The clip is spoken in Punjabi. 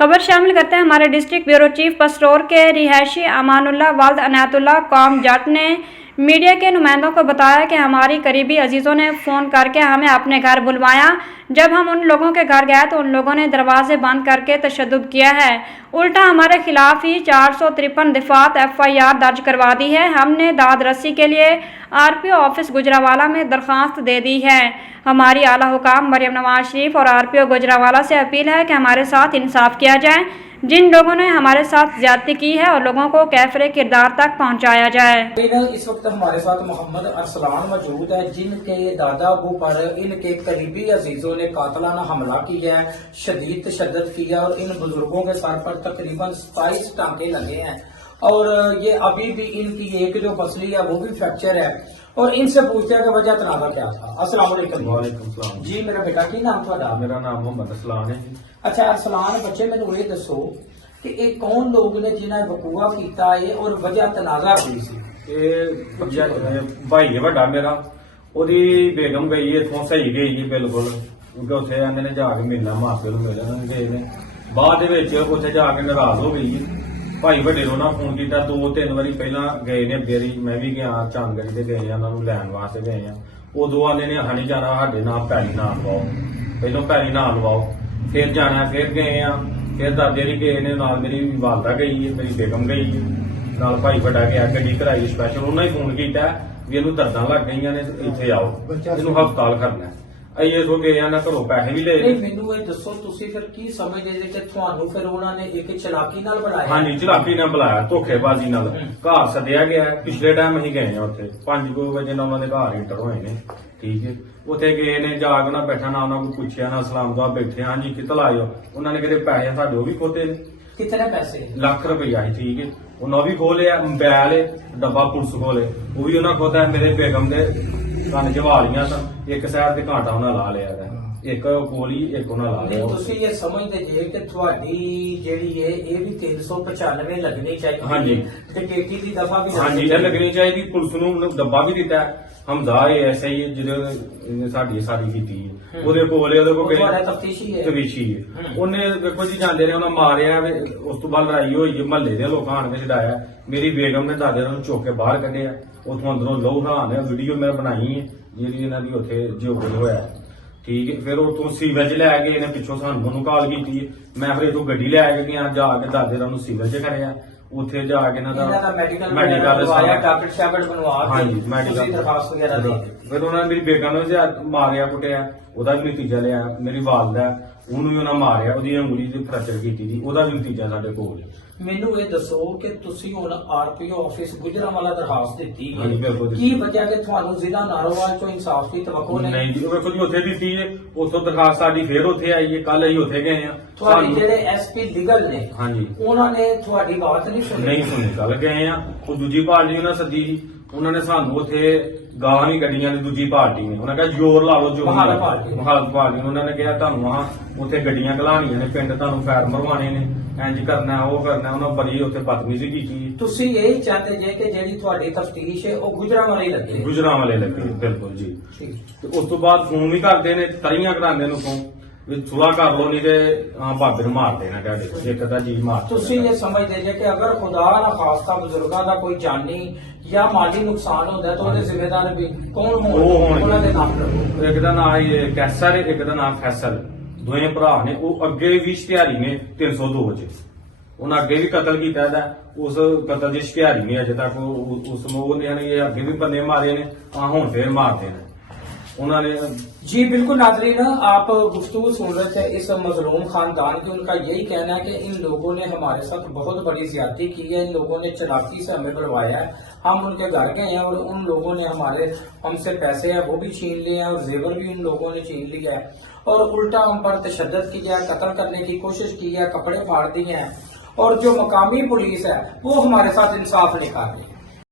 खबर शामिल करते हैं हमारे डिस्ट्रिक्ट ब्यूरो चीफ पसरौर के रिहायशी अमानुल्लाह वाल्द अनायतुल्लाह कौम जट ने मीडिया के नुमाइंदों को बताया कि हमारी करीबी अजीज़ों ने फ़ोन करके हमें अपने घर बुलवाया। जब हम उन लोगों के घर गए तो उन लोगों ने दरवाजे बंद करके तशद्दुद किया है। उल्टा हमारे खिलाफ ही 453 दफात FIR दर्ज करवा दी है। हमने दाद रसी के लिए RPO ऑफिस गुजरावाला में दरख्वास्त दे दी है। हमारी आला हुकाम मरियम नवाज शरीफ और RPO गुजरावाला से अपील है कि हमारे साथ इंसाफ किया जाए। जिन लोगों ने हमारे साथ ज्यादती की है और लोगों को कैफरे किरदार तक पहुंचाया जाए। इस वक्त हमारे साथ मोहम्मद अरसलान मौजूद है, जिनके दादा अबू पर इनके करीबी अजीजों ने कातलाना हमला किया है, शदीद तशद्दुद किया और इन बुजुर्गों के सर पर तकरीबन 27 टांके लगे हैं और ये अभी भी इनकी एक जो पसली है वो भी फ्रैक्चर है। और इनसे पूछते हैं कि वजह तनाजा क्या था। अस्सलाम वालेकुम। वालेकुम सलाम जी, मेरा बेटा की नाम थोड़ा? मेरा नाम मोहम्मद असलान है। अच्छा अरसलान, बच्चे मैंने ये दसो कि ये कौन लोग ने जिन्हें वकूआ किया है और वजह तनाजा हुई सी? भाई है वड्डा मेरा, ओदी बेगम गई है इथों सही गई है बिल्कुल, क्योंकि उत्थे आंदे ने जाके मिलना मां प्यो नूं मिलण गए ने। बाद दे विच उत्थे जाके नाराज हो गई है। भाई वड्डे नूं ना फोन किया 2-3 वारी पहला गए ने, अगे मैं भी गया चांदगढ़ी ते गए उन्हां नूं लैण वास्ते गए आ। उदों आंदे ने अहां नहीं जाना, साडे नाम पैली ना लवाओ, पहलों पैली ना लवाओ, फिर जाना, फिर गए आ, फिर दादे भी गए ने, नाल मेरी वालदा गई है, मेरी बेगम गई है, नाल भाई वड्डा गया, गड्डी कराई स्पैशल। उन्हें ही फोन किया भी इहनूं दर्दां लग गईयां ने, इत्थे आओ, इहनूं हस्पताल करना है। अइए सो गए ना, घरों पैसे भी ले। ਮੈਨੂੰ ਇਹ ਦੱਸੋ ਤੁਸੀਂ ਫਿਰ ਕੀ ਸਮਝਦੇ ਜੇ ਕਿ ਤੁਹਾਨੂੰ ਫਿਰ ਉਹਨਾਂ ਨੇ ਇੱਕ ਚਲਾਕੀ ਨਾਲ ਬੁਲਾਇਆ? ਹਾਂਜੀ, ਚਲਾਕੀ ਨਾਲ ਬੁਲਾਇਆ, ਧੋਖੇਬਾਜ਼ੀ ਨਾਲ ਘਰ ਸੱਦਿਆ ਗਿਆ। ਪਿਛਲੇ ਟਾਈਮ ਅਸੀਂ ਗਏ ਆ ਉੱਥੇ 5 ਵਜੇ ਨਾਲ ਉਹਨਾਂ ਦੇ ਘਰ ਇੰਟਰ ਹੋਏ ਨੇ, ਠੀਕ ਹੈ। ਉੱਥੇ ਗਏ ਨੇ, ਜਾ ਕੇ ਉਹਨਾਂ ਬੈਠਾ ਨਾ ਉਹਨਾਂ ਕੋਲ ਪੁੱਛਿਆ ਨਾ ਸਲਾਮ ਦੁਆ, ਬੈਠੇ ਹਾਂਜੀ ਕਿੱਥੇ ਲਾਇਓ। ਉਹਨਾਂ ਨੇ ਕਿਹੜੇ ਪੈਸੇ ਸਾਡੇ ਉਹ ਵੀ ਖੋਤੇ ਨੇ। ਕਿਤਨੇ ਪੈਸੇ? ਲੱਖ ਰੁਪਈਆ ਸੀ, ਠੀਕ ਹੈ। ਉਹਨਾਂ ਵੀ ਖੋਹ ਲਿਆ, ਮੋਬਾਈਲ ਡੱਬਾ ਪੁਲਿਸ ਕੋਲੇ ਉਹ ਵੀ ਉਹਨਾਂ ਖੋਤਾ। ਮੇਰੇ ਬੇਗਮ ਦੇ ਕੰਨ ਜਵਾਲੀਆਂ ਤਾਂ ਇੱਕ ਸਾਈਡ ਤੇ ਘਾਟਾ ਉਹਨਾਂ ਲਾ ਲਿਆ ਹੈ, ਇੱਕ ਗੋਲੀ ਇੱਕ ਉਹਨਾਂ ਲਾ ਲਿਆ। ਤੁਸੀਂ ਇਹ ਸਮਝਦੇ ਜੇ ਕਿ ਤੁਹਾਡੀ ਜਿਹੜੀ ਹੈ ਇਹ ਵੀ 395 ਲੱਗਣੀ ਚਾਹੀਦੀ? ਹਾਂਜੀ। ਤੇ ਕੇਟੀ ਦੀ ਦਫਾ ਵੀ ਹਾਂਜੀ, ਇਹ ਲੱਗਣੀ ਚਾਹੀਦੀ। ਪੁਲਿਸ ਨੂੰ ਡੱਬਾ ਵੀ ਦਿੱਤਾ ਹਮਜ਼ਾ SI ਜਿਹਦੇ ਸਾਡੀ ਸਾਰੀ ਕੀਤੀ ਹੈ, ਉਹਦੇ ਕੋਲ ਉਹਦੇ ਕੋਲ ਤਫਤੀਸ਼ੀ ਹੈ, ਤਵੀਸ਼ੀ ਹੈ। ਉਹਨੇ ਵੇਖੋ ਜੀ ਜਾਂਦੇ ਨੇ ਉਹਨਾਂ ਮਾਰਿਆ, ਉਸ ਤੋਂ ਬਾਅਦ ਲੜਾਈ ਹੋਈ, ਮਹੱਲੇ ਦੇ ਲੋਕਾਂ ਆਣ ਕੇ ਛਡਾਇਆ। ਮੇਰੀ ਬੇਗਮ ਨੇ ਦਾਦੇ ਨੂੰ ਚੁੱਕ ਕੇ ਬਾਹਰ ਕੱਢਿਆ, ਉਥੋਂ ਅੰਦਰੋਂ ਲਹੂ ਹਾਨ ਹੈ। ਵੀਡੀਓ ਮੈਂ ਬਣਾਈ ਹੈ ਜਿਹੜੀ ਇਹਨਾਂ ਦੀ ਉੱਥੇ ਜੋਗਲ ਹੋਇਆ, ਠੀਕ ਹੈ। ਫਿਰ ਉਤੋਂ ਸਿਵਲ ਚ ਲੈ ਗਏ ਨੇ, ਪਿੱਛੋਂ ਸਾਨੂੰ ਉਹਨੂੰ ਕਾਲ ਕੀਤੀ ਹੈ। ਮੈਂ ਫਿਰ ਇਥੋਂ ਗੱਡੀ ਲੈ ਕੇ ਗਿਆ, ਜਾ ਕੇ ਦਾਦੇ ਦਾ ਨੂੰ ਸਿਵਲ ਚ ਖੜਿਆ। ਉੱਥੇ ਜਾ ਕੇ ਇਹਨਾਂ ਦਾ ਮੈਡੀਕਲ ਮੈਡੀਕਲ ਟੈਬਲੇਟ ਬਣਵਾ ਕੇ ਹਾਂਜੀ ਮੈਡੀਕਲ ਦਰਖਾਸਤ ਵਗੈਰਾ ਦੇ ਫਿਰ ਉਹਨਾਂ ਨੇ ਮੇਰੀ ਬੇਗਮ ਨੂੰ ਮਾਰਿਆ ਕੁੱਟਿਆ, ਉਹਦਾ ਵੀ ਨਤੀਜਾ ਲਿਆ। ਮੇਰੀ ਵਾਲਦਾ ਉਹਨੂੰ ਵੀ ਉਹਨਾਂ ਮਾਰਿਆ, ਉਹਦੀ ਉਂਗਲੀ ਤੇ ਫ੍ਰੈਕਚਰ ਕੀਤੀ ਸੀ, ਉਹਦਾ ਵੀ ਨਤੀਜਾ ਸਾਡੇ ਕੋਲ। ਮੈਨੂੰ ਇਹ ਦੱਸੋ ਕਿ ਤੁਸੀਂ ਹੁਣ RPO ਆਫਿਸ ਗੁਜਰਾਂਵਾਲਾ ਦਰਖਾਸਤ ਦਿੱਤੀ ਹੈ, ਬਿਲਕੁਲ। ਕੀ ਵਜ੍ਹਾ ਕਿ ਤੁਹਾਨੂੰ ਜ਼ਿਲ੍ਹਾ ਨਾਰੋਵਾਲ ਤੋਂ ਇਨਸਾਫ ਦੀ ਤਵੱਕੋ ਨਹੀਂ ਜੀ, ਉਹ ਵੇਖੋ ਜੀ ਉੱਥੇ ਦਿੱਤੀ ਹੈ, ਉੱਥੋਂ ਦਰਖਾਸਤ ਸਾਡੀ ਫੇਰ ਉੱਥੇ ਆਈ ਹੈ। ਕੱਲ ਅਸੀਂ ਉੱਥੇ ਗਏ ਆ। ਤੁਹਾਡੇ ਜਿਹੜੇ SP ਲੀਗਲ ਨੇ, ਹਾਂਜੀ, ਉਹਨਾਂ ਨੇ ਤੁਹਾਡੀ ਬਾਤ ਨਹੀਂ ਸੁਣੀ? ਨਹੀਂ ਸੁਣੀ। ਕੱਲ ਗਏ ਆ, ਉਹ ਦੂਜੀ ਪਾਰਟੀ ਉਹਨਾਂ ਸੱਦੀ ਸੀ, ਉਹਨਾਂ ਨੇ ਸਾਨੂੰ ਉੱਥੇ ਗਾਲਾਂ ਵੀ ਕੱਢੀਆਂ ਨੇ। ਦੂਜੀ ਪਾਰਟੀ ਨੇ ਉਹਨਾਂ ਕਿਹਾ ਜ਼ੋਰ ਲਾ ਲਓ, ਜ਼ੋਰ ਮੁਖਾਲਫ ਪਾਰਟੀ ਉਹਨਾਂ ਨੇ ਕਿਹਾ ਤੁਹਾਨੂੰ ਆਹ ਉੱਥੇ ਗੱਡੀਆਂ ਘਲਾਣੀਆਂ ਨੇ, ਪਿੰਡ ਤੁਹਾਨੂੰ ਫੈਰ ਮਰਵਾਣੇ ਨੇ, ਇੰਜ ਕਰਨਾ ਉਹ ਕਰਨਾ। ਉਹਨਾਂ ਬੜੀ ਉੱਥੇ ਬਦਤਮੀਜ਼ੀ ਕੀਤੀ। ਤੁਸੀਂ ਇਹ ਚਾਹਤੇ ਜੇ ਕਿ ਜਿਹੜੀ ਤੁਹਾਡੀ ਤਫਤੀਸ਼ ਹੈ ਉਹ ਗੁਜਰਾਂਵਾਲੇ ਲੱਗੇ? ਗੁਜਰਾਂਵਾਲੇ ਲੱਗੇ, ਬਿਲਕੁਲ ਜੀ। ਤੇ ਉਸ ਤੋਂ ਬਾਅਦ ਫੋਨ ਵੀ ਕਰਦੇ ਨੇ, ਤਰੀਆਂ ਕਰਾਉਂਦੇ ਨੇ ਫੋਨ ਵੀ ਸੁਲਾ ਕਰ ਲੋ, ਨਹੀਂ ਤੇ ਬਾਬੇ ਨੂੰ ਮਾਰ ਦੇਣਾ, ਤੁਹਾਡੇ ਇੱਕ ਦਾ ਜੀ ਮਾਰ। ਤੁਸੀਂ ਇਹ ਸਮਝਦੇ ਜੇ ਕਿ ਅਗਰ ਖੁਦਾ ਨਾ ਖਾਸਤਾ ਬਜ਼ੁਰਗਾਂ ਦਾ ਕੋਈ ਜਾਨੀ ਜਾਂ ਮਾਲੀ ਨੁਕਸਾਨ ਹੁੰਦਾ ਤਾਂ ਉਹਦੇ ਜ਼ਿੰਮੇਦਾਰ ਵੀ ਕੌਣ ਹੋਣ? ਉਹਨਾਂ ਦੇ ਨਾਮ ਰੱਖੋ। ਇੱਕ ਦਾ ਨਾਮ ਹੈ ਕੈਸਰ, ਇੱਕ ਦਾ ਨਾਮ ਫੈਸਲ। ਦੋਵੇਂ ਭਰਾ ਨੇ। ਉਹ ਅੱਗੇ ਵੀ ਇਸ਼ਤਿਹਾਰੀ ਨੇ 302 ਚ, ਉਹਨਾਂ ਅੱਗੇ ਵੀ ਕਤਲ ਕੀਤਾ ਇਹਦਾ। ਉਸ ਕਤਲ ਦੀ ਇਸ਼ਤਿਹਾਰੀ ਨੇ ਅਜੇ ਤੱਕ ਉਸ ਮੋਹ ਨੇ ਇਹ ਅੱਗੇ ਵੀ ਬੰਦੇ ਮਾਰੇ ਨੇ, ਹੁਣ ਫੇਰ ਮਾਰਦੇ ਨੇ उन्होंने। जी बिल्कुल नाज़रीन, आप गुफ्तगू सुन रहे थे इस मजलूम खानदान की। उनका यही कहना है कि इन लोगों ने हमारे साथ बहुत बड़ी ज्यादती की है, इन लोगों ने चालाकी से हमें बुलवाया है। हम उनके घर गए हैं और उन लोगों ने हमसे पैसे हैं वो भी छीन लिए हैं और जेवर भी उन लोगों ने छीन लिया है और उल्टा हम पर तशद्दुद किया है, कत्ल करने की कोशिश की है, कपड़े फाड़ दिए हैं। और जो मकामी पुलिस है वो हमारे साथ इंसाफ नहीं कर रही है।